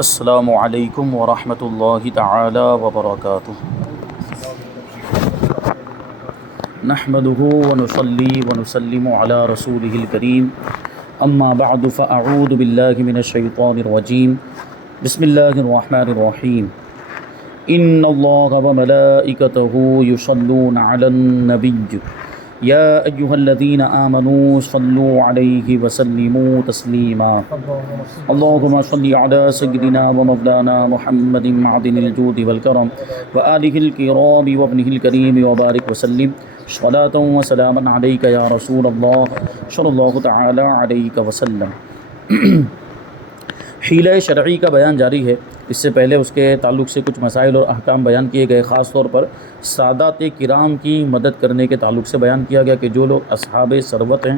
السلام علیکم ورحمۃ اللہ تعالی وبرکاتہ۔ نحمده ونصلی ونسلم علی رسوله الکریم، اما بعد فاعوذ باللہ من الشیطان الرجیم، بسم اللہ الرحمن الرحیم۔ ان اللہ وملائکتہ یصلون علی النبی یا ایہا الذین آمنوا صلوا علیہ وسلموا تسلیما۔ اللہم صلی علی سیدنا ومولانا محمد معدن الجود والکرم وآلہ الکرام وابنہ الکریم وبارک وسلم صلاۃ وسلاما علیک یا رسول اللہ صلی اللہ تعالی علیہ وسلم۔ حیلہ شرعی کا بیان جاری ہے۔ اس سے پہلے اس کے تعلق سے کچھ مسائل اور احکام بیان کیے گئے، خاص طور پر سادات کرام کی مدد کرنے کے تعلق سے بیان کیا گیا کہ جو لوگ اصحاب ثروت ہیں،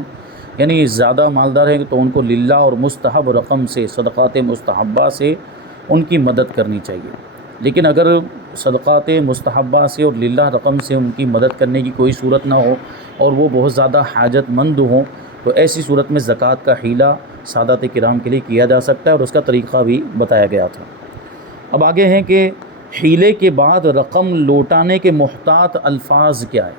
یعنی زیادہ مالدار ہیں، تو ان کو للہ اور مستحب رقم سے، صدقات مستحبہ سے ان کی مدد کرنی چاہیے۔ لیکن اگر صدقات مستحبہ سے اور للہ رقم سے ان کی مدد کرنے کی کوئی صورت نہ ہو اور وہ بہت زیادہ حاجت مند ہوں، تو ایسی صورت میں زکوٰۃ کا حیلہ سادات کرام کے لیے کیا جا سکتا ہے، اور اس کا طریقہ بھی بتایا گیا تھا۔ اب آگے ہیں کہ حیلے کے بعد رقم لوٹانے کے محتاط الفاظ کیا ہے۔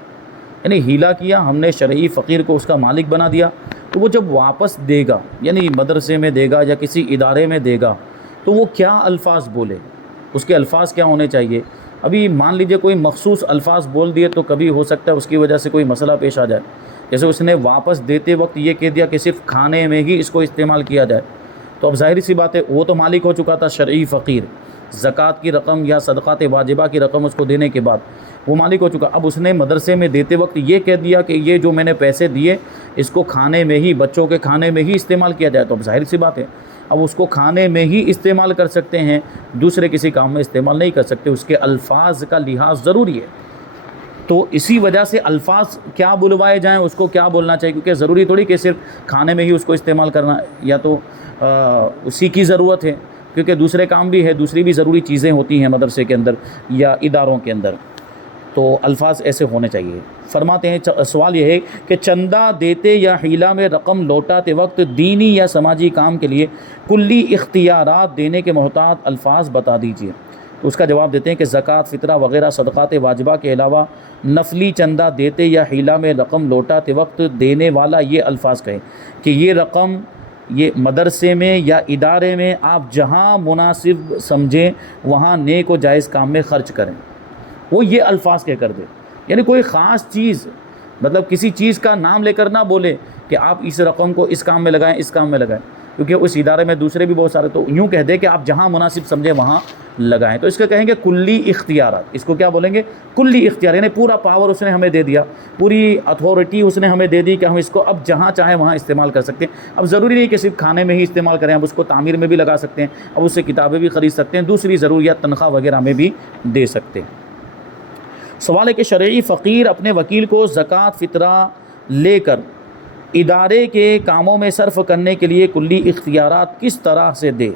یعنی حیلہ کیا ہم نے، شرعی فقیر کو اس کا مالک بنا دیا، تو وہ جب واپس دے گا، یعنی مدرسے میں دے گا یا کسی ادارے میں دے گا، تو وہ کیا الفاظ بولے، اس کے الفاظ کیا ہونے چاہیے۔ ابھی مان لیجئے کوئی مخصوص الفاظ بول دیے تو کبھی ہو سکتا ہے اس کی وجہ سے کوئی مسئلہ پیش آ جائے۔ جیسے اس نے واپس دیتے وقت یہ کہہ دیا کہ صرف کھانے میں ہی اس کو استعمال کیا جائے، تو اب ظاہر سی بات ہے وہ تو مالک ہو چکا تھا شرعی فقیر، زکوٰۃ کی رقم یا صدقات واجبہ کی رقم اس کو دینے کے بعد وہ مالک ہو چکا۔ اب اس نے مدرسے میں دیتے وقت یہ کہہ دیا کہ یہ جو میں نے پیسے دیے اس کو کھانے میں ہی، بچوں کے کھانے میں ہی استعمال کیا جائے، تو اب ظاہر سی بات ہے اب اس کو کھانے میں ہی استعمال کر سکتے ہیں، دوسرے کسی کام میں استعمال نہیں کر سکتے۔ اس کے الفاظ کا لحاظ ضروری ہے، تو اسی وجہ سے الفاظ کیا بلوائے جائیں، اس کو کیا بولنا چاہیے، کیونکہ ضروری تھوڑی کہ صرف کھانے میں ہی اس کو استعمال کرنا، یا تو اسی کی ضرورت ہے، کیونکہ دوسرے کام بھی ہے، دوسری بھی ضروری چیزیں ہوتی ہیں مدرسے کے اندر یا اداروں کے اندر، تو الفاظ ایسے ہونے چاہیے۔ فرماتے ہیں سوال یہ ہے کہ چندہ دیتے یا حیلہ میں رقم لوٹاتے وقت دینی یا سماجی کام کے لیے کلی اختیارات دینے کے محتاط الفاظ بتا دیجیے۔ تو اس کا جواب دیتے ہیں کہ زکوٰۃ، فطرہ وغیرہ صدقات واجبہ کے علاوہ نفلی چندہ دیتے یا حیلہ میں رقم لوٹاتے وقت دینے والا یہ الفاظ کہے کہ یہ رقم یہ مدرسے میں یا ادارے میں آپ جہاں مناسب سمجھیں وہاں نیک و جائز کام میں خرچ کریں۔ وہ یہ الفاظ کہہ کر دے، یعنی کوئی خاص چیز، مطلب کسی چیز کا نام لے کر نہ بولے کہ آپ اس رقم کو اس کام میں لگائیں، اس کام میں لگائیں، کیونکہ اس ادارے میں دوسرے بھی بہت سارے، تو یوں کہہ دے کہ آپ جہاں مناسب سمجھیں وہاں لگائیں۔ تو اس کو کہیں گے کلی اختیارات، اس کو کیا بولیں گے؟ کلی اختیار، یعنی پورا پاور اس نے ہمیں دے دیا، پوری اتھارٹی اس نے ہمیں دے دی کہ ہم اس کو اب جہاں چاہیں وہاں استعمال کر سکتے ہیں۔ اب ضروری نہیں کہ صرف کھانے میں ہی استعمال کریں، اب اس کو تعمیر میں بھی لگا سکتے ہیں، اب اس سے کتابیں بھی خرید سکتے ہیں، دوسری ضروریات تنخواہ وغیرہ میں بھی دے سکتے ہیں۔ سوال ہے کہ شرعی فقیر اپنے وکیل کو زکوٰۃ فطرہ لے کر ادارے کے کاموں میں صرف کرنے کے لیے کلی اختیارات کس طرح سے دے؟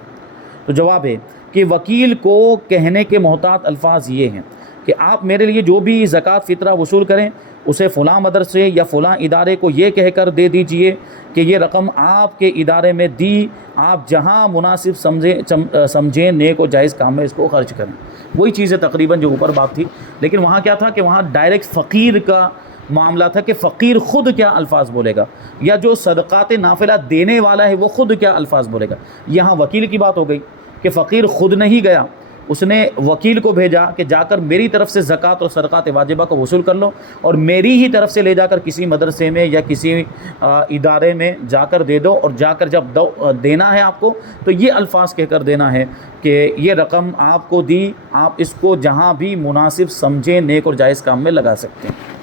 تو جواب ہے کہ وکیل کو کہنے کے محتاط الفاظ یہ ہیں کہ آپ میرے لیے جو بھی زکوٰۃ فطرہ وصول کریں اسے فلاں مدرسے یا فلاں ادارے کو یہ کہہ کر دے دیجئے کہ یہ رقم آپ کے ادارے میں دی، آپ جہاں مناسب سمجھیں نیک و جائز کام میں اس کو خرچ کریں۔ وہی چیزیں تقریباً جو اوپر بات تھی، لیکن وہاں کیا تھا کہ وہاں ڈائریکٹ فقیر کا معاملہ تھا کہ فقیر خود کیا الفاظ بولے گا، یا جو صدقات نافلہ دینے والا ہے وہ خود کیا الفاظ بولے گا۔ یہاں وکیل کی بات ہو گئی کہ فقیر خود نہیں گیا، اس نے وکیل کو بھیجا کہ جا کر میری طرف سے زکوٰۃ اور صدقات واجبہ کو وصول کر لو، اور میری ہی طرف سے لے جا کر کسی مدرسے میں یا کسی ادارے میں جا کر دے دو، اور جا کر جب دینا ہے آپ کو تو یہ الفاظ کہہ کر دینا ہے کہ یہ رقم آپ کو دی، آپ اس کو جہاں بھی مناسب سمجھیں نیک اور جائز کام میں لگا سکتے ہیں۔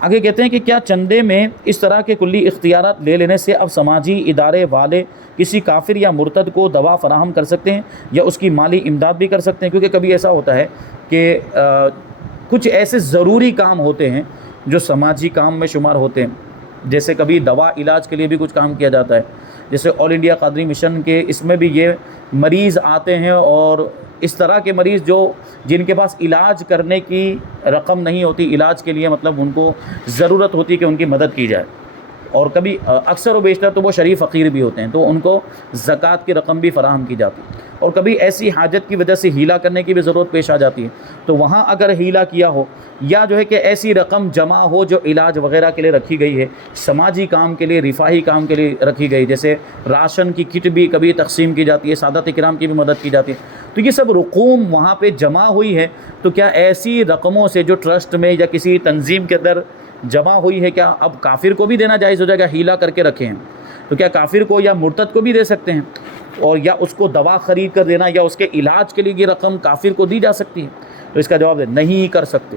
آگے کہتے ہیں کہ کیا چندے میں اس طرح کے کلی اختیارات لے لینے سے اب سماجی ادارے والے کسی کافر یا مرتد کو دوا فراہم کر سکتے ہیں یا اس کی مالی امداد بھی کر سکتے ہیں؟ کیونکہ کبھی ایسا ہوتا ہے کہ کچھ ایسے ضروری کام ہوتے ہیں جو سماجی کام میں شمار ہوتے ہیں، جیسے کبھی دوا علاج کے لیے بھی کچھ کام کیا جاتا ہے، جیسے آل انڈیا قادری مشن کے اس میں بھی یہ مریض آتے ہیں، اور اس طرح کے مریض جن کے پاس علاج کرنے کی رقم نہیں ہوتی، علاج کے لیے مطلب ان کو ضرورت ہوتی کہ ان کی مدد کی جائے، اور کبھی اکثر و بیشتر تو وہ شریف فقیر بھی ہوتے ہیں، تو ان کو زکوٰۃ کی رقم بھی فراہم کی جاتی ہے، اور کبھی ایسی حاجت کی وجہ سے ہیلا کرنے کی بھی ضرورت پیش آ جاتی ہے، تو وہاں اگر ہیلا کیا ہو یا جو ہے کہ ایسی رقم جمع ہو جو علاج وغیرہ کے لیے رکھی گئی ہے، سماجی کام کے لیے، رفاہی کام کے لیے رکھی گئی، جیسے راشن کی کٹ بھی کبھی تقسیم کی جاتی ہے، سادات کرام کی بھی مدد کی جاتی ہے، تو یہ سب رقوم وہاں پہ جمع ہوئی ہے، تو کیا ایسی رقموں سے جو ٹرسٹ میں یا کسی تنظیم کے اندر جمع ہوئی ہے، کیا اب کافر کو بھی دینا جائز ہو جائے گا؟ ہیلا کر کے رکھے ہیں تو کیا کافر کو یا مرتد کو بھی دے سکتے ہیں؟ اور یا اس کو دوا خرید کر دینا یا اس کے علاج کے لیے یہ رقم کافر کو دی جا سکتی ہے؟ تو اس کا جواب ہے نہیں کر سکتے،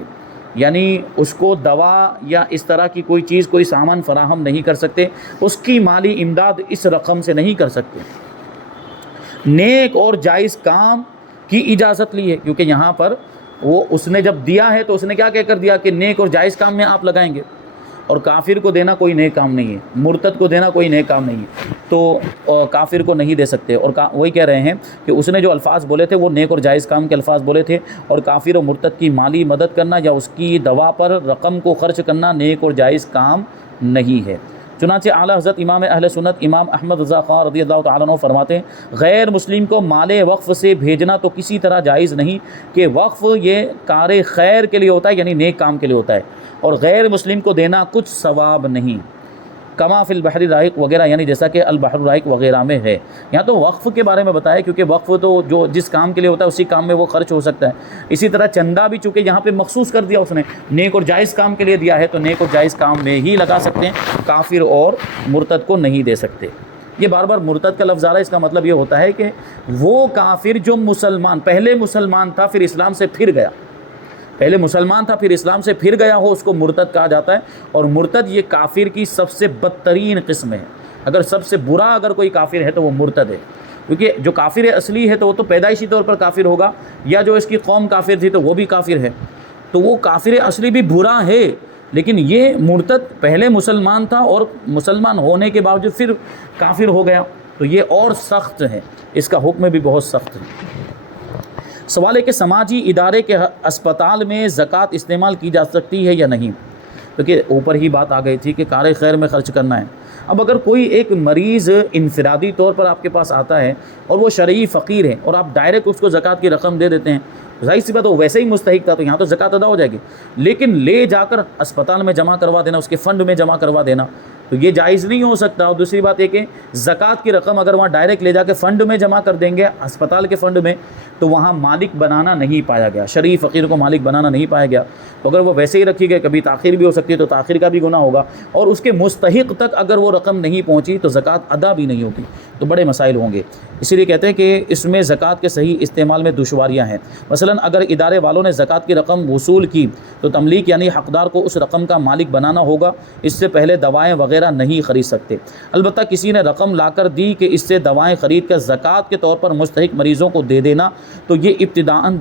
یعنی اس کو دوا یا اس طرح کی کوئی چیز، کوئی سامان فراہم نہیں کر سکتے، اس کی مالی امداد اس رقم سے نہیں کر سکتے۔ نیک اور جائز کام کی اجازت لی ہے، کیونکہ یہاں پر وہ اس نے جب دیا ہے تو اس نے کیا کہہ کر دیا کہ نیک اور جائز کام میں آپ لگائیں گے، اور کافر کو دینا کوئی نیک کام نہیں ہے، مرتد کو دینا کوئی نیک کام نہیں ہے، تو کافر کو نہیں دے سکتے۔ اور وہی کہہ رہے ہیں کہ اس نے جو الفاظ بولے تھے وہ نیک اور جائز کام کے الفاظ بولے تھے، اور کافر اور مرتد کی مالی مدد کرنا یا اس کی دوا پر رقم کو خرچ کرنا نیک اور جائز کام نہیں ہے۔ چنانچہ اعلیٰ حضرت امام اہل سنت امام احمد رضا خان رضی اللہ تعالیٰ عنہ فرماتے ہیں غیر مسلم کو مال وقف سے بھیجنا تو کسی طرح جائز نہیں، کہ وقف یہ کار خیر کے لیے ہوتا ہے، یعنی نیک کام کے لیے ہوتا ہے، اور غیر مسلم کو دینا کچھ ثواب نہیں، کما فی البحر الرائق وغیرہ، یعنی جیسا کہ البحر الرائق وغیرہ میں ہے۔ یہاں تو وقف کے بارے میں بتایا، کیونکہ وقف تو جو جس کام کے لیے ہوتا ہے اسی کام میں وہ خرچ ہو سکتا ہے۔ اسی طرح چندہ بھی چونکہ یہاں پہ مخصوص کر دیا اس نے، نیک اور جائز کام کے لیے دیا ہے تو نیک اور جائز کام میں ہی لگا سکتے ہیں، کافر اور مرتد کو نہیں دے سکتے۔ یہ بار بار مرتد کا لفظ آ رہا ہے، اس کا مطلب یہ ہوتا ہے کہ وہ کافر جو مسلمان، پہلے مسلمان تھا پھر اسلام سے پھر گیا، پہلے مسلمان تھا پھر اسلام سے پھر گیا ہو، اس کو مرتد کہا جاتا ہے۔ اور مرتد یہ کافر کی سب سے بدترین قسم ہے، اگر سب سے برا اگر کوئی کافر ہے تو وہ مرتد ہے، کیونکہ جو کافر اصلی ہے تو وہ تو پیدائشی طور پر کافر ہوگا، یا جو اس کی قوم کافر تھی تو وہ بھی کافر ہے، تو وہ کافر اصلی بھی برا ہے۔ لیکن یہ مرتد پہلے مسلمان تھا اور مسلمان ہونے کے باوجود پھر کافر ہو گیا، تو یہ اور سخت ہے، اس کا حکم بھی بہت سخت ہے۔ سوال ہے کہ سماجی ادارے کے اسپتال میں زکوٰۃ استعمال کی جا سکتی ہے یا نہیں؟ کیونکہ اوپر ہی بات آ گئی تھی کہ کار خیر میں خرچ کرنا ہے۔ اب اگر کوئی ایک مریض انفرادی طور پر آپ کے پاس آتا ہے اور وہ شرعی فقیر ہے اور آپ ڈائریکٹ اس کو زکوٰۃ کی رقم دے دیتے ہیں، ظاہر سی بات وہ ویسے ہی مستحق تھا تو یہاں تو زکوٰۃ ادا ہو جائے گی، لیکن لے جا کر اسپتال میں جمع کروا دینا، اس کے فنڈ میں جمع کروا دینا، تو یہ جائز نہیں ہو سکتا۔ اور دوسری بات یہ کہ زکوٰۃ کی رقم اگر وہاں ڈائریکٹ لے جا کے فنڈ میں جمع کر دیں گے، اسپتال کے فنڈ میں، تو وہاں مالک بنانا نہیں پایا گیا، شرعی فقیر کو مالک بنانا نہیں پایا گیا، تو اگر وہ ویسے ہی رکھی گئے، کبھی تاخیر بھی ہو سکتی ہے تو تاخیر کا بھی گناہ ہوگا، اور اس کے مستحق تک اگر وہ رقم نہیں پہنچی تو زکوٰۃ ادا بھی نہیں ہوگی، تو بڑے مسائل ہوں گے۔ اسی لیے کہتے ہیں کہ اس میں زکوٰۃ کے صحیح استعمال میں دشواریاں ہیں۔ مثلا اگر ادارے والوں نے زکوٰۃ کی رقم وصول کی تو تملیک یعنی حقدار کو اس رقم کا مالک بنانا ہوگا، اس سے پہلے دوائیں وغیرہ نہیں خرید سکتے۔ البتہ کسی نے رقم لا کر دی کہ اس سے دوائیں خرید کر زکوٰۃ کے طور پر مستحق مریضوں کو دے دینا، تو یہ ابتداءً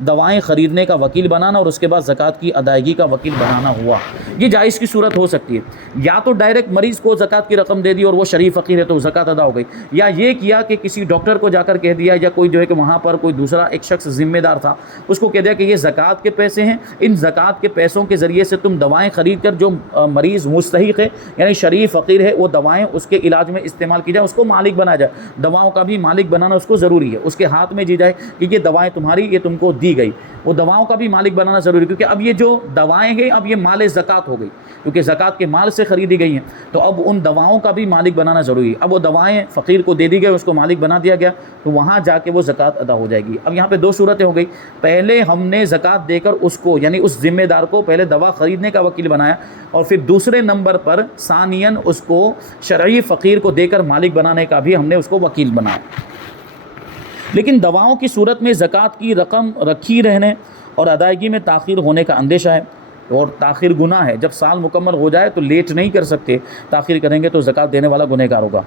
دوائیں خریدنے کا وکیل بنانا اور اس کے بعد زکوٰۃ کی ادائیگی کا وکیل بنانا ہوا۔ یہ جائز کی صورت ہو سکتی ہے، یا تو ڈائریکٹ مریض کو زکوٰۃ کی رقم دے دی اور وہ شریف فقیر ہے تو زکوٰۃ ادا ہو گئی، یا یہ کیا کہ کسی ڈاکٹر کو جا کر کہہ دیا، یا کوئی جو ہے کہ وہاں پر کوئی دوسرا ایک شخص ذمہ دار تھا، اس کو کہہ دیا کہ یہ زکوٰۃ کے پیسے ہیں، ان زکوٰۃ کے پیسوں کے ذریعے سے تم دوائیں خرید کر جو مریض مستحق ہے یعنی شریف فقیر ہے وہ دوائیں اس کے علاج میں استعمال کی جائے، اس کو مالک بنایا جائے، دواؤں کا بھی مالک بنانا اس کو ضروری ہے، اس کے ہاتھ میں دی جائے کہ یہ دوائیں تمہاری، یہ تم کو دی گئی، وہ دواؤں کا بھی مالک بنانا ضروری ہے، کیونکہ اب یہ جو دوائیں ہیں اب یہ مال زکوٰۃ ہو گئی، کیونکہ زکوٰۃ کے مال سے خریدی گئی ہیں، تو اب ان دواؤں کا بھی مالک بنانا ضروری ہے۔ اب وہ دوائیں فقیر کو دے دی گئی، اس کو مالک بنا دیا گیا، تو وہاں جا کے وہ زکوٰۃ ادا ہو جائے گی۔ اب یہاں پہ دو صورتیں ہو گئی، پہلے ہم نے زکوٰۃ دے کر اس کو یعنی اس ذمہ دار کو پہلے دوا خریدنے کا وکیل بنایا، اور پھر دوسرے نمبر پر ثانیاً اس کو شرعی فقیر کو دے کر مالک بنانے کا بھی ہم نے اس کو وکیل بنایا۔ لیکن دواؤں کی صورت میں زکوٰۃ کی رقم رکھی رہنے اور ادائیگی میں تاخیر ہونے کا اندیشہ ہے، اور تاخیر گناہ ہے، جب سال مکمل ہو جائے تو لیٹ نہیں کر سکتے، تاخیر کریں گے تو زکوٰۃ دینے والا گنہگار ہوگا۔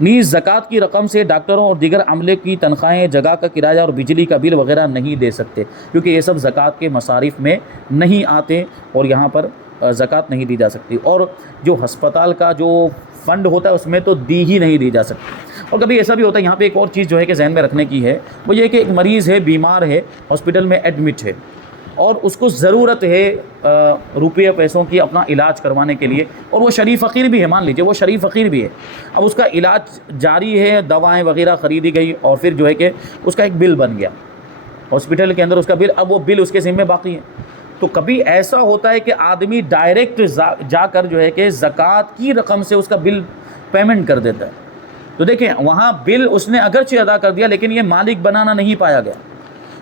نیز زکوٰۃ کی رقم سے ڈاکٹروں اور دیگر عملے کی تنخواہیں، جگہ کا کرایہ اور بجلی کا بل وغیرہ نہیں دے سکتے، کیونکہ یہ سب زکوٰۃ کے مصارف میں نہیں آتے اور یہاں پر زکوٰۃ نہیں دی جا سکتی۔ اور جو ہسپتال کا جو فنڈ ہوتا ہے اس میں تو ہی نہیں دی جا سکتی۔ اور کبھی ایسا بھی ہوتا ہے، یہاں پہ ایک اور چیز جو ہے کہ ذہن میں رکھنے کی ہے، وہ یہ کہ ایک مریض ہے، بیمار ہے، ہاسپٹل میں ایڈمٹ ہے، اور اس کو ضرورت ہے روپیہ پیسوں کی اپنا علاج کروانے کے لیے، اور وہ شریف فقیر بھی ہے، مان لیجئے وہ شریف فقیر بھی ہے، اب اس کا علاج جاری ہے، دوائیں وغیرہ خریدی گئی، اور پھر جو ہے کہ اس کا ایک بل بن گیا ہاسپٹل کے اندر، اس کا بل، اب وہ بل اس کے ذمہ باقی ہے۔ تو کبھی ایسا ہوتا ہے کہ آدمی ڈائریکٹ جا کر جو ہے کہ زکوٰۃ کی رقم سے اس کا بل پیمنٹ کر دیتا ہے، تو دیکھیں وہاں بل اس نے اگرچہ ادا کر دیا لیکن یہ مالک بنانا نہیں پایا گیا،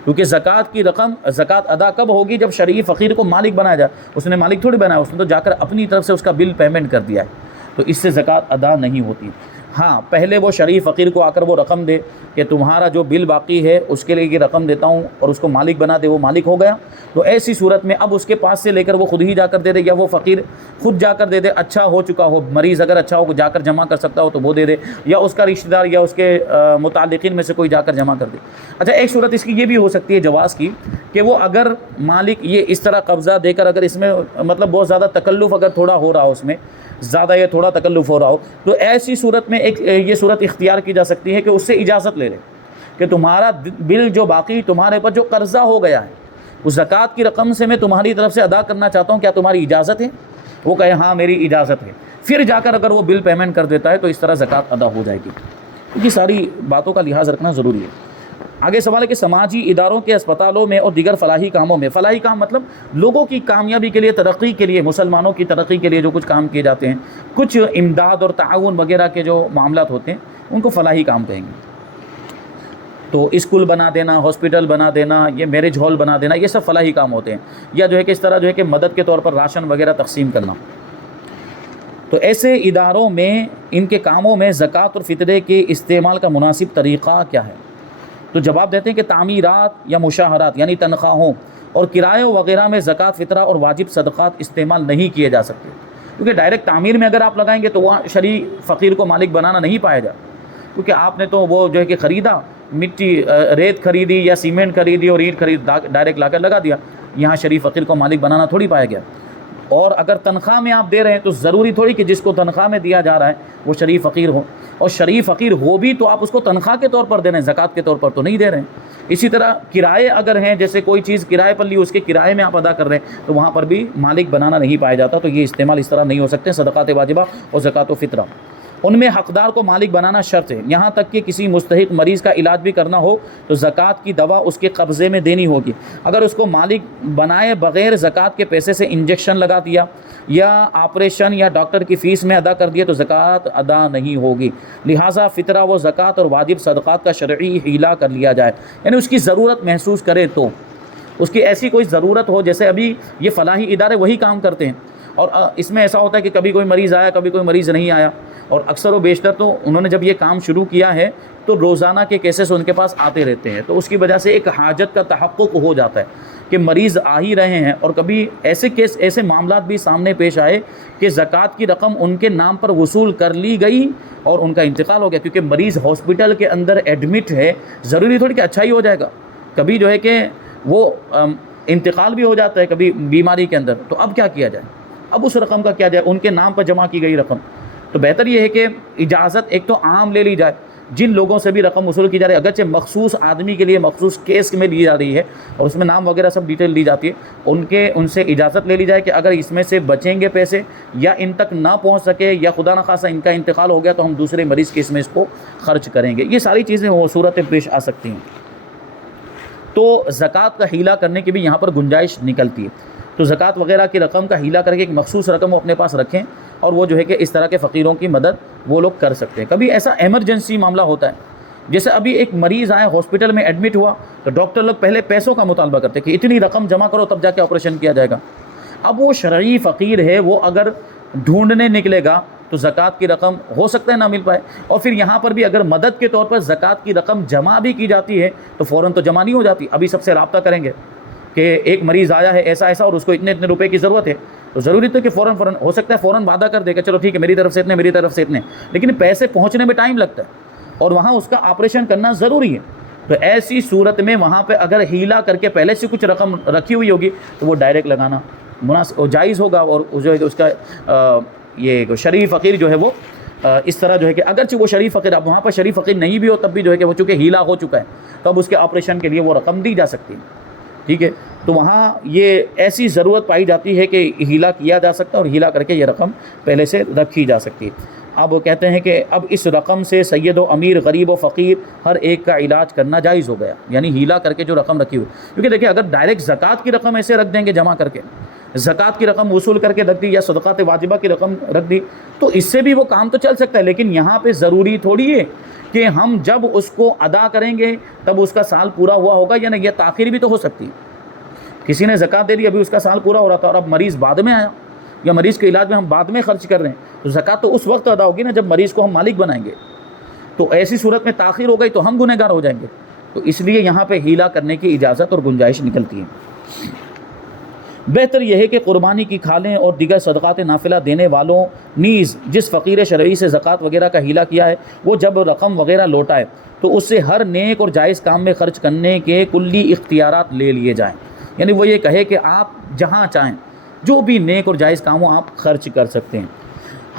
کیونکہ زکوٰۃ کی رقم، زکوٰۃ ادا کب ہوگی؟ جب شریف فقیر کو مالک بنایا جائے، اس نے مالک تھوڑی بنایا، اس نے تو جا کر اپنی طرف سے اس کا بل پیمنٹ کر دیا ہے، تو اس سے زکوٰۃ ادا نہیں ہوتی۔ ہاں پہلے وہ شریف فقیر کو آ کر وہ رقم دے کہ تمہارا جو بل باقی ہے اس کے لیے یہ رقم دیتا ہوں، اور اس کو مالک بنا دے، وہ مالک ہو گیا، تو ایسی صورت میں اب اس کے پاس سے لے کر وہ خود ہی جا کر دے دے، یا وہ فقیر خود جا کر دے دے، اچھا ہو چکا ہو، مریض اگر اچھا ہو جا کر جمع کر سکتا ہو تو وہ دے دے، یا اس کا رشتہ دار یا اس کے متعلقین میں سے کوئی جا کر جمع کر دے۔ اچھا ایک صورت اس کی یہ بھی ہو سکتی ہے جواز کی، کہ وہ اگر مالک یہ اس طرح قبضہ دے کر، اگر اس میں مطلب بہت زیادہ تکلف اگر تھوڑا ہو رہا ہو، اس میں زیادہ یا تھوڑا تکلف ہو رہا ہو، تو ایسی صورت میں ایک یہ صورت اختیار کی جا سکتی ہے کہ اس سے اجازت لے لے کہ تمہارا بل جو باقی تمہارے پر جو قرضہ ہو گیا ہے اس زکوٰۃ کی رقم سے میں تمہاری طرف سے ادا کرنا چاہتا ہوں، کیا تمہاری اجازت ہے؟ وہ کہے ہاں میری اجازت ہے، پھر جا کر اگر وہ بل پیمنٹ کر دیتا ہے تو اس طرح زکوٰۃ ادا ہو جائے گی۔ یہ ساری باتوں کا لحاظ رکھنا ضروری ہے۔ آگے سوال ہے کہ سماجی اداروں کے اسپتالوں میں اور دیگر فلاحی کاموں میں، فلاحی کام مطلب لوگوں کی کامیابی کے لیے، ترقی کے لیے، مسلمانوں کی ترقی کے لیے جو کچھ کام کیے جاتے ہیں، کچھ امداد اور تعاون وغیرہ کے جو معاملات ہوتے ہیں ان کو فلاحی کام کہیں گے۔ تو اسکول بنا دینا، ہاسپٹل بنا دینا، یہ میرج ہال بنا دینا، یہ سب فلاحی کام ہوتے ہیں، یا جو ہے کہ اس طرح جو ہے کہ مدد کے طور پر راشن وغیرہ تقسیم کرنا۔ تو ایسے اداروں میں ان کے کاموں میں زکوٰۃ اور فطرے کے استعمال کا مناسب طریقہ کیا ہے؟ تو جواب دیتے ہیں کہ تعمیرات یا مشاہرات یعنی تنخواہوں اور کرایوں وغیرہ میں زکوٰۃ، فطرہ اور واجب صدقات استعمال نہیں کیے جا سکتے، کیونکہ ڈائریکٹ تعمیر میں اگر آپ لگائیں گے تو وہاں شریف فقیر کو مالک بنانا نہیں پایا جائے، کیونکہ آپ نے تو وہ جو ہے کہ خریدا، مٹی ریت خریدی یا سیمنٹ خریدی اور اینٹ خرید ڈائریکٹ لا کر لگا دیا، یہاں شریف فقیر کو مالک بنانا تھوڑی پایا گیا۔ اور اگر تنخواہ میں آپ دے رہے ہیں تو ضروری تھوڑی کہ جس کو تنخواہ میں دیا جا رہا ہے وہ شریف فقیر ہو، اور شریف فقیر ہو بھی تو آپ اس کو تنخواہ کے طور پر دے رہے ہیں، زکوٰۃ کے طور پر تو نہیں دے رہے ہیں۔ اسی طرح کرائے اگر ہیں، جیسے کوئی چیز کرائے پر لی، اس کے کرائے میں آپ ادا کر رہے ہیں تو وہاں پر بھی مالک بنانا نہیں پایا جاتا، تو یہ استعمال اس طرح نہیں ہو سکتے۔ صدقات واجبہ اور زکوٰۃ و فطرہ ان میں حقدار کو مالک بنانا شرط ہے، یہاں تک کہ کسی مستحق مریض کا علاج بھی کرنا ہو تو زکوٰۃ کی دوا اس کے قبضے میں دینی ہوگی۔ اگر اس کو مالک بنائے بغیر زکوٰۃ کے پیسے سے انجیکشن لگا دیا یا آپریشن یا ڈاکٹر کی فیس میں ادا کر دیا تو زکوٰۃ ادا نہیں ہوگی۔ لہٰذا فطرہ و زکوٰۃ اور واجب صدقات کا شرعی ہیلا کر لیا جائے، یعنی اس کی ضرورت محسوس کرے تو، اس کی ایسی کوئی ضرورت ہو، جیسے ابھی یہ فلاحی ادارے وہی کام کرتے ہیں، اور اس میں ایسا ہوتا ہے کہ کبھی کوئی مریض آیا، کبھی کوئی مریض نہیں آیا، اور اکثر و بیشتر تو انہوں نے جب یہ کام شروع کیا ہے تو روزانہ کے کیسز ان کے پاس آتے رہتے ہیں، تو اس کی وجہ سے ایک حاجت کا تحقق ہو جاتا ہے کہ مریض آ ہی رہے ہیں، اور کبھی ایسے کیس، ایسے معاملات بھی سامنے پیش آئے کہ زکوٰۃ کی رقم ان کے نام پر وصول کر لی گئی اور ان کا انتقال ہو گیا، کیونکہ مریض ہاسپٹل کے اندر ایڈمٹ ہے، ضروری تھوڑی کہ اچھا ہی ہو جائے گا، کبھی جو ہے کہ وہ انتقال بھی ہو جاتا ہے کبھی بیماری کے اندر، تو اب کیا کیا جائے؟ اب اس رقم کا کیا جائے؟ ان کے نام پر جمع کی گئی رقم، تو بہتر یہ ہے کہ اجازت ایک تو عام لے لی جائے، جن لوگوں سے بھی رقم وصول کی جا رہی ہے، اگرچہ مخصوص آدمی کے لیے مخصوص کیس میں لی جا رہی ہے اور اس میں نام وغیرہ سب ڈیٹیل دی جاتی ہے، ان سے اجازت لے لی جائے کہ اگر اس میں سے بچیں گے پیسے یا ان تک نہ پہنچ سکے یا خدا نخواستہ ان کا انتقال ہو گیا تو ہم دوسرے مریض کے اس میں اس کو خرچ کریں گے۔ یہ ساری چیزیں وہ صورتیں پیش آ سکتی ہیں، تو زکوٰۃ کا حیلہ کرنے کی بھی یہاں پر گنجائش نکلتی ہے۔ تو زکوٰۃ وغیرہ کی رقم کا حیلہ کر کے ایک مخصوص رقم وہ اپنے پاس رکھیں، اور وہ جو ہے کہ اس طرح کے فقیروں کی مدد وہ لوگ کر سکتے ہیں۔ کبھی ایسا ایمرجنسی معاملہ ہوتا ہے، جیسے ابھی ایک مریض آئے، ہاسپٹل میں ایڈمٹ ہوا، تو ڈاکٹر لوگ پہلے پیسوں کا مطالبہ کرتے کہ اتنی رقم جمع کرو تب جا کے آپریشن کیا جائے گا۔ اب وہ شرعی فقیر ہے، وہ اگر ڈھونڈنے نکلے گا تو زکوٰۃ کی رقم ہو سکتا ہے نہ مل پائے، اور پھر یہاں پر بھی اگر مدد کے طور پر زکوٰۃ کی رقم جمع بھی کی جاتی ہے تو فوراً تو جمع نہیں ہو جاتی، ابھی سب سے رابطہ کریں گے کہ ایک مریض آیا ہے ایسا ایسا اور اس کو اتنے اتنے روپے کی ضرورت ہے، تو ضروری تو کہ فوراً ہو سکتا ہے فوراً وعدہ کر دے کہ چلو ٹھیک ہے میری طرف سے اتنے، میری طرف سے اتنے، لیکن پیسے پہنچنے میں ٹائم لگتا ہے اور وہاں اس کا آپریشن کرنا ضروری ہے۔ تو ایسی صورت میں وہاں پہ اگر ہیلا کر کے پہلے سے کچھ رقم رکھی ہوئی ہوگی تو وہ ڈائریکٹ لگانا مناسب جائز ہوگا، اور جو ہے کہ اس کا یہ شریف فقیر جو ہے وہ اس طرح جو ہے کہ اگرچہ وہ شریف فقیر، اب وہاں پر شریف فقیر نہیں بھی ہو تب بھی جو ہے کہ وہ چونکہ ہیلا ہو چکا ہے تو اب اس کے آپریشن کے لیے وہ رقم دی جا سکتی ہے۔ ٹھیک ہے، تو وہاں یہ ایسی ضرورت پائی جاتی ہے کہ ہیلا کیا جا سکتا ہے اور ہیلا کر کے یہ رقم پہلے سے رکھی جا سکتی ہے۔ اب وہ کہتے ہیں کہ اب اس رقم سے سید و امیر، غریب و فقیر ہر ایک کا علاج کرنا جائز ہو گیا، یعنی ہیلا کر کے جو رقم رکھی ہوئی، کیونکہ دیکھیں اگر ڈائریکٹ زکوٰۃ کی رقم ایسے رکھ دیں گے جمع کر کے، زکوٰۃ کی رقم وصول کر کے رکھ دی یا صدقات واجبہ کی رقم رکھ دی، تو اس سے بھی وہ کام تو چل سکتا ہے، لیکن یہاں پہ ضروری تھوڑی ہے کہ ہم جب اس کو ادا کریں گے تب اس کا سال پورا ہوا ہوگا یا نہیں، یہ تاخیر بھی تو ہو سکتی ہے۔ کسی نے زکوٰۃ دے دی، ابھی اس کا سال پورا ہو رہا تھا اور اب مریض بعد میں آیا، یا مریض کے علاج میں ہم بعد میں خرچ کر رہے ہیں، تو زکوٰۃ تو اس وقت ادا ہوگی نا جب مریض کو ہم مالک بنائیں گے، تو ایسی صورت میں تاخیر ہو گئی تو ہم گنہگار ہو جائیں گے، تو اس لیے یہاں پہ ہیلا کرنے کی اجازت اور گنجائش نکلتی ہے۔ بہتر یہ ہے کہ قربانی کی کھالیں اور دیگر صدقات نافلہ دینے والوں نیز جس فقیر شرعی سے زکوٰۃ وغیرہ کا ہیلا کیا ہے، وہ جب رقم وغیرہ لوٹائے تو اس سے ہر نیک اور جائز کام میں خرچ کرنے کے کلی اختیارات لے لیے جائیں، یعنی وہ یہ کہے کہ آپ جہاں چاہیں جو بھی نیک اور جائز کام ہو آپ خرچ کر سکتے ہیں۔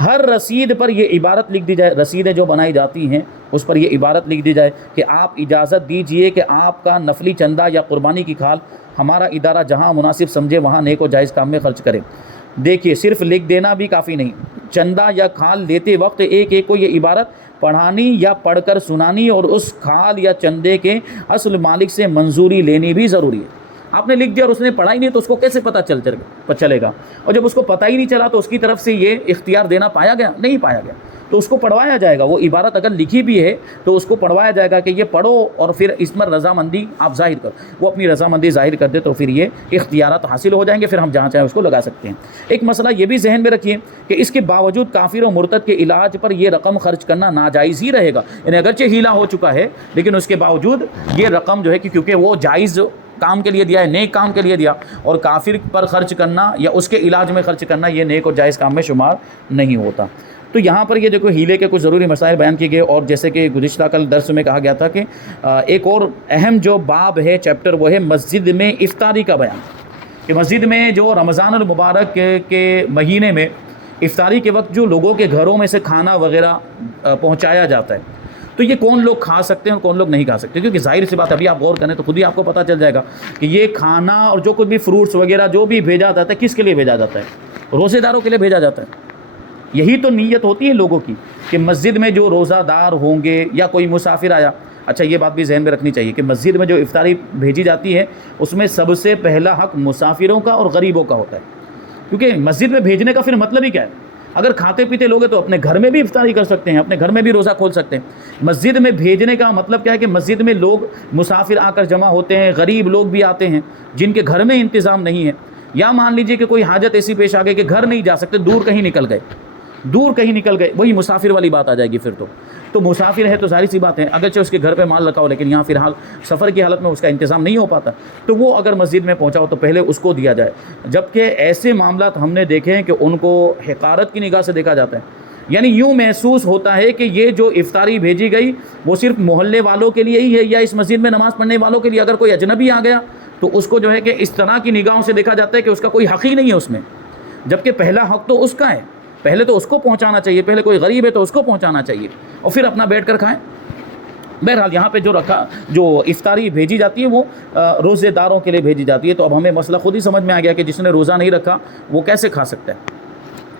ہر رسید پر یہ عبارت لکھ دی جائے، رسیدیں جو بنائی جاتی ہیں اس پر یہ عبارت لکھ دی جائے کہ آپ اجازت دیجئے کہ آپ کا نفلی چندہ یا قربانی کی کھال ہمارا ادارہ جہاں مناسب سمجھے وہاں نیک و جائز کام میں خرچ کرے۔ دیکھیے صرف لکھ دینا بھی کافی نہیں، چندہ یا کھال دیتے وقت ایک ایک کو یہ عبارت پڑھانی یا پڑھ کر سنانی اور اس کھال یا چندے کے اصل مالک سے منظوری لینی بھی ضروری ہے۔ آپ نے لکھ دیا اور اس نے پڑھا ہی نہیں تو اس کو کیسے پتہ چلے گا، اور جب اس کو پتہ ہی نہیں چلا تو اس کی طرف سے یہ اختیار دینا پایا گیا؟ نہیں پایا گیا، تو اس کو پڑھوایا جائے گا۔ وہ عبارت اگر لکھی بھی ہے تو اس کو پڑھوایا جائے گا کہ یہ پڑھو اور پھر اس پر رضامندی آپ ظاہر کرو، وہ اپنی رضامندی ظاہر کر دے تو پھر یہ اختیارات حاصل ہو جائیں گے، پھر ہم جہاں چاہیں اس کو لگا سکتے ہیں۔ ایک مسئلہ یہ بھی ذہن میں رکھیے کہ اس کے باوجود کافر و مرتد کے علاج پر یہ رقم خرچ کرنا ناجائز ہی رہے گا، یعنی اگرچہ ہیلا ہو چکا ہے لیکن اس کے باوجود یہ رقم جو ہے کہ کیونکہ وہ جائز کام کے لیے دیا ہے، نیک کام کے لیے دیا، اور کافر پر خرچ کرنا یا اس کے علاج میں خرچ کرنا یہ نیک اور جائز کام میں شمار نہیں ہوتا۔ تو یہاں پر یہ دیکھو ہیلے کے کچھ ضروری مسائل بیان کیے گئے، اور جیسے کہ گزشتہ کل درس میں کہا گیا تھا کہ ایک اور اہم جو باب ہے چیپٹر وہ ہے مسجد میں افطاری کا بیان، کہ مسجد میں جو رمضان المبارک کے مہینے میں افطاری کے وقت جو لوگوں کے گھروں میں سے کھانا وغیرہ پہنچایا جاتا ہے، تو یہ کون لوگ کھا سکتے ہیں اور کون لوگ نہیں کھا سکتے، کیونکہ ظاہر سی بات ابھی آپ غور کریں تو خود ہی آپ کو پتہ چل جائے گا کہ یہ کھانا اور جو کچھ بھی فروٹس وغیرہ جو بھی بھیجا جاتا ہے کس کے لیے بھیجا جاتا ہے؟ روزے داروں کے لیے بھیجا جاتا ہے۔ یہی تو نیت ہوتی ہے لوگوں کی کہ مسجد میں جو روزہ دار ہوں گے یا کوئی مسافر آیا، اچھا یہ بات بھی ذہن میں رکھنی چاہیے کہ مسجد میں جو افطاری بھیجی جاتی ہے اس میں سب سے پہلا حق مسافروں کا اور غریبوں کا ہوتا ہے، کیونکہ مسجد میں بھیجنے کا پھر مطلب ہی کیا ہے؟ اگر کھاتے پیتے لوگ ہیں تو اپنے گھر میں بھی افطاری کر سکتے ہیں، اپنے گھر میں بھی روزہ کھول سکتے ہیں۔ مسجد میں بھیجنے کا مطلب کیا ہے کہ مسجد میں لوگ مسافر آ کر جمع ہوتے ہیں، غریب لوگ بھی آتے ہیں جن کے گھر میں انتظام نہیں ہے، یا مان لیجئے کہ کوئی حاجت ایسی پیش آ گئی کہ گھر نہیں جا سکتے، دور کہیں نکل گئے، وہی مسافر والی بات آ جائے گی۔ پھر تو مسافر ہے تو ظاہر سی بات ہے اگرچہ اس کے گھر پہ مال رکھا ہو لیکن یہاں فی الحال سفر کی حالت میں اس کا انتظام نہیں ہو پاتا، تو وہ اگر مسجد میں پہنچا ہو تو پہلے اس کو دیا جائے۔ جبکہ ایسے معاملات ہم نے دیکھے ہیں کہ ان کو حقارت کی نگاہ سے دیکھا جاتا ہے، یعنی یوں محسوس ہوتا ہے کہ یہ جو افطاری بھیجی گئی وہ صرف محلے والوں کے لیے ہی ہے یا اس مسجد میں نماز پڑھنے والوں کے لیے، اگر کوئی اجنبی آ گیا تو اس کو جو ہے کہ اس طرح کی نگاہوں سے دیکھا جاتا ہے کہ اس کا کوئی حق ہی نہیں ہے اس میں، جبکہ پہلا حق تو اس کا ہے، پہلے تو اس کو پہنچانا چاہیے، پہلے کوئی غریب ہے تو اس کو پہنچانا چاہیے اور پھر اپنا بیٹھ کر کھائیں۔ بہرحال یہاں پہ جو افطاری بھیجی جاتی ہے وہ روزے داروں کے لیے بھیجی جاتی ہے، تو اب ہمیں مسئلہ خود ہی سمجھ میں آ گیا کہ جس نے روزہ نہیں رکھا وہ کیسے کھا سکتا ہے۔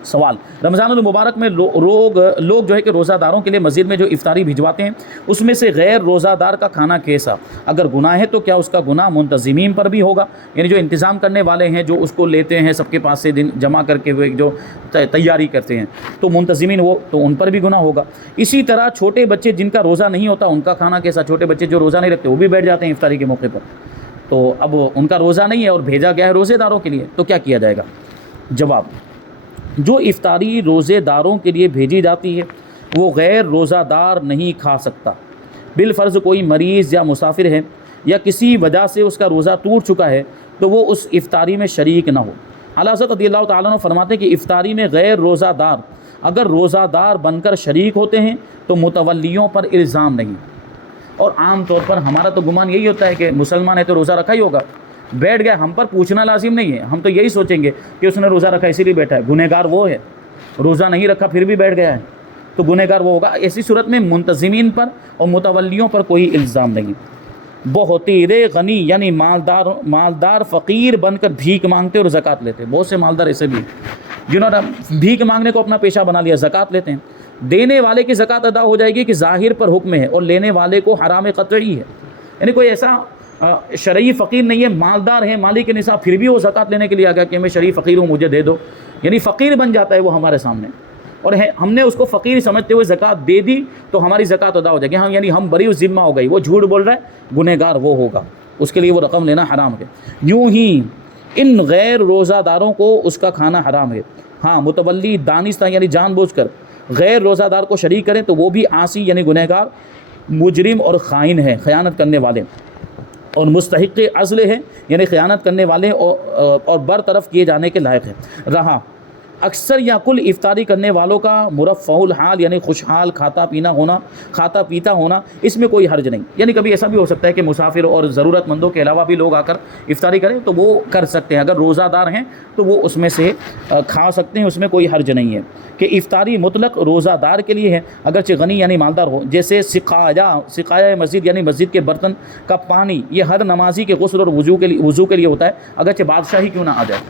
سوال، رمضان المبارک میں لوگ جو ہے کہ روزہ داروں کے لیے مسجد میں جو افطاری بھجواتے ہیں اس میں سے غیر روزہ دار کا کھانا کیسا؟ اگر گناہ ہے تو کیا اس کا گناہ منتظمین پر بھی ہوگا؟ یعنی جو انتظام کرنے والے ہیں، جو اس کو لیتے ہیں سب کے پاس سے دن جمع کر کے ہوئے جو تیاری کرتے ہیں، تو منتظمین وہ تو ان پر بھی گناہ ہوگا۔ اسی طرح چھوٹے بچے جن کا روزہ نہیں ہوتا ان کا کھانا کیسا؟ چھوٹے بچے جو روزہ نہیں رکھتے وہ بھی بیٹھ جاتے ہیں افطاری کے موقع پر، تو اب ان کا روزہ نہیں ہے اور بھیجا گیا ہے روزے داروں کے لیے، تو کیا کیا جائے گا؟ جواب، جو افطاری روزے داروں کے لیے بھیجی جاتی ہے وہ غیر روزہ دار نہیں کھا سکتا، بالفرض کوئی مریض یا مسافر ہے یا کسی وجہ سے اس کا روزہ ٹوٹ چکا ہے تو وہ اس افطاری میں شریک نہ ہو۔ اعلیٰ حضرت رضی اللہ تعالیٰ عنہ فرماتے ہیں کہ افطاری میں غیر روزہ دار اگر روزہ دار بن کر شریک ہوتے ہیں تو متولیوں پر الزام نہیں، اور عام طور پر ہمارا تو گمان یہی ہوتا ہے کہ مسلمان ہے تو روزہ رکھا ہی ہوگا، بیٹھ گیا، ہم پر پوچھنا لازم نہیں ہے، ہم تو یہی سوچیں گے کہ اس نے روزہ رکھا اسی لیے بیٹھا ہے، گنہگار وہ ہے، روزہ نہیں رکھا پھر بھی بیٹھ گیا ہے تو گنہگار وہ ہوگا۔ ایسی صورت میں منتظمین پر اور متولیوں پر کوئی الزام نہیں۔ بہتیر غنی یعنی مالدار فقیر بن کر بھیک مانگتے اور زکوٰۃ لیتے. بہت سے مالدار ایسے بھی جنہوں نے بھیک مانگنے کو اپنا پیشہ بنا لیا, زکوٰۃ لیتے ہیں. دینے والے کی زکوٰۃ ادا ہو جائے گی کہ ظاہر پر حکم ہے, اور لینے والے کو حرام قطعی ہے. یعنی کوئی ایسا شرعی فقیر نہیں ہے, مالدار ہے, مالک نصاب, پھر بھی وہ زکوٰۃ لینے کے لیے آ گیا کہ میں شرعی فقیر ہوں, مجھے دے دو. یعنی فقیر بن جاتا ہے وہ ہمارے سامنے, اور ہم نے اس کو فقیر سمجھتے ہوئے زکوٰۃ دے دی تو ہماری زکوٰۃ ادا ہو جائے گی. ہم یعنی ہم بری ذمہ ہو گئی, وہ جھوٹ بول رہا ہے, گنہگار وہ ہوگا, اس کے لیے وہ رقم لینا حرام ہے. یوں ہی ان غیر روزہ داروں کو اس کا کھانا حرام ہے. ہاں متولی دانستہ یعنی جان بوجھ کر غیر روزہ دار کو شریک کریں تو وہ بھی عاصی یعنی گنہگار, مجرم اور خائن ہے, خیانت کرنے والے, اور مستحق عزل ہے یعنی خیانت کرنے والے اور برطرف کیے جانے کے لائق ہے. رہا اکثر یا کل افطاری کرنے والوں کا مرفع الحال یعنی خوشحال کھاتا پیتا ہونا, اس میں کوئی حرج نہیں. یعنی کبھی ایسا بھی ہو سکتا ہے کہ مسافر اور ضرورت مندوں کے علاوہ بھی لوگ آ کر افطاری کریں تو وہ کر سکتے ہیں. اگر روزہ دار ہیں تو وہ اس میں سے کھا سکتے ہیں, اس میں کوئی حرج نہیں ہے. کہ افطاری مطلق روزہ دار کے لیے ہے اگرچہ غنی یعنی مالدار ہو. جیسے سقایا مسجد یعنی مسجد کے برتن کا پانی, یہ ہر نمازی کے غسل اور وضو کے لیے ہوتا ہے, اگرچہ بادشاہ ہی کیوں نہ آ جائے.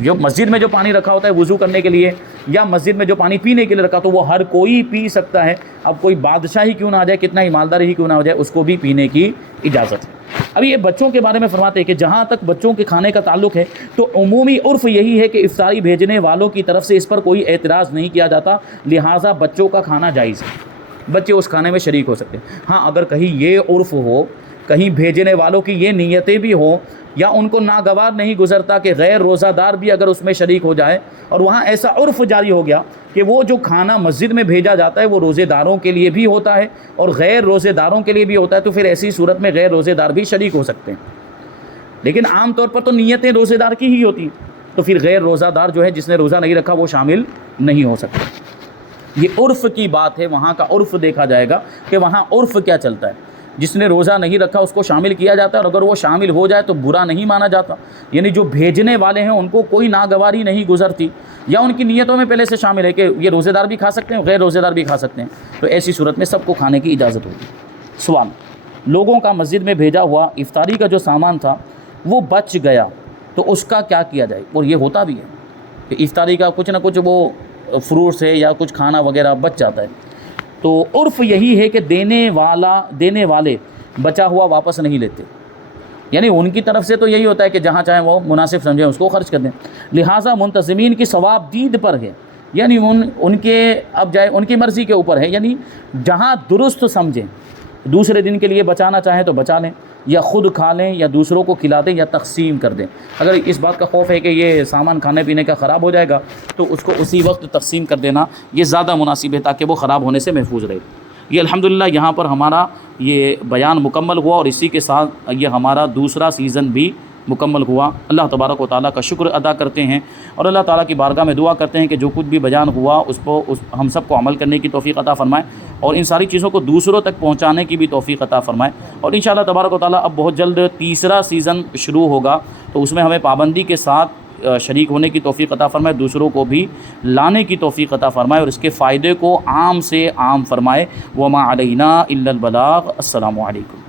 جو مسجد میں جو پانی رکھا ہوتا ہے وضو کرنے کے لیے یا مسجد میں جو پانی پینے کے لیے رکھا تو وہ ہر کوئی پی سکتا ہے. اب کوئی بادشاہ ہی کیوں نہ آ جائے, کتنا ہی مالدار ہی کیوں نہ ہو جائے, اس کو بھی پینے کی اجازت ہے. ابھی یہ بچوں کے بارے میں فرماتے ہیں کہ جہاں تک بچوں کے کھانے کا تعلق ہے تو عمومی عرف یہی ہے کہ افطاری بھیجنے والوں کی طرف سے اس پر کوئی اعتراض نہیں کیا جاتا, لہٰذا بچوں کا کھانا جائز ہے, بچے اس کھانے میں شریک ہو سکتے ہیں. ہاں اگر کہیں یہ عرف ہو, کہیں بھیجنے والوں کی یہ نیتیں بھی ہوں, یا ان کو ناگوار نہیں گزرتا کہ غیر روزہ دار بھی اگر اس میں شریک ہو جائے, اور وہاں ایسا عرف جاری ہو گیا کہ وہ جو کھانا مسجد میں بھیجا جاتا ہے وہ روزے داروں کے لیے بھی ہوتا ہے اور غیر روزے داروں کے لیے بھی ہوتا ہے, تو پھر ایسی صورت میں غیر روزے دار بھی شریک ہو سکتے ہیں. لیکن عام طور پر تو نیتیں روزے دار کی ہی ہوتی ہیں, تو پھر غیر روزہ دار جو ہے جس نے روزہ نہیں رکھا وہ شامل نہیں ہو سکتا. یہ عرف کی بات ہے, وہاں کا عرف دیکھا جائے گا کہ وہاں عرف کیا چلتا ہے. جس نے روزہ نہیں رکھا اس کو شامل کیا جاتا ہے, اور اگر وہ شامل ہو جائے تو برا نہیں مانا جاتا. یعنی جو بھیجنے والے ہیں ان کو کوئی ناگواری نہیں گزرتی, یا ان کی نیتوں میں پہلے سے شامل ہے کہ یہ روزے دار بھی کھا سکتے ہیں, غیر روزے دار بھی کھا سکتے ہیں, تو ایسی صورت میں سب کو کھانے کی اجازت ہوگی. سوال, لوگوں کا مسجد میں بھیجا ہوا افطاری کا جو سامان تھا وہ بچ گیا تو اس کا کیا کیا جائے؟ اور یہ ہوتا بھی ہے کہ افطاری کا کچھ نہ کچھ وہ فروٹس ہے یا کچھ کھانا وغیرہ بچ جاتا ہے, تو عرف یہی ہے کہ دینے والے بچا ہوا واپس نہیں لیتے. یعنی ان کی طرف سے تو یہی ہوتا ہے کہ جہاں چاہیں وہ مناسب سمجھیں اس کو خرچ کر دیں, لہٰذا منتظمین کی ثواب دید پر ہے. یعنی ان کے اب جائے ان کی مرضی کے اوپر ہے, یعنی جہاں درست سمجھیں, دوسرے دن کے لیے بچانا چاہیں تو بچا لیں, یا خود کھا لیں, یا دوسروں کو کھلا دیں, یا تقسیم کر دیں. اگر اس بات کا خوف ہے کہ یہ سامان کھانے پینے کا خراب ہو جائے گا تو اس کو اسی وقت تقسیم کر دینا یہ زیادہ مناسب ہے تاکہ وہ خراب ہونے سے محفوظ رہے. یہ الحمدللہ یہاں پر ہمارا یہ بیان مکمل ہوا, اور اسی کے ساتھ یہ ہمارا دوسرا سیزن بھی مکمل ہوا. اللہ تبارک و تعالیٰ کا شکر ادا کرتے ہیں, اور اللہ تعالیٰ کی بارگاہ میں دعا کرتے ہیں کہ جو کچھ بھی بیان ہوا اس کو ہم سب کو عمل کرنے کی توفیق عطا فرمائے, اور ان ساری چیزوں کو دوسروں تک پہنچانے کی بھی توفیق عطا فرمائے. اور انشاءاللہ تبارک و تعالیٰ اب بہت جلد تیسرا سیزن شروع ہوگا, تو اس میں ہمیں پابندی کے ساتھ شریک ہونے کی توفیق عطا فرمائے, دوسروں کو بھی لانے کی توفیق عطا فرمائے, اور اس کے فائدے کو عام سے عام فرمائے. وما علینا الا البلاغ. السلام علیکم.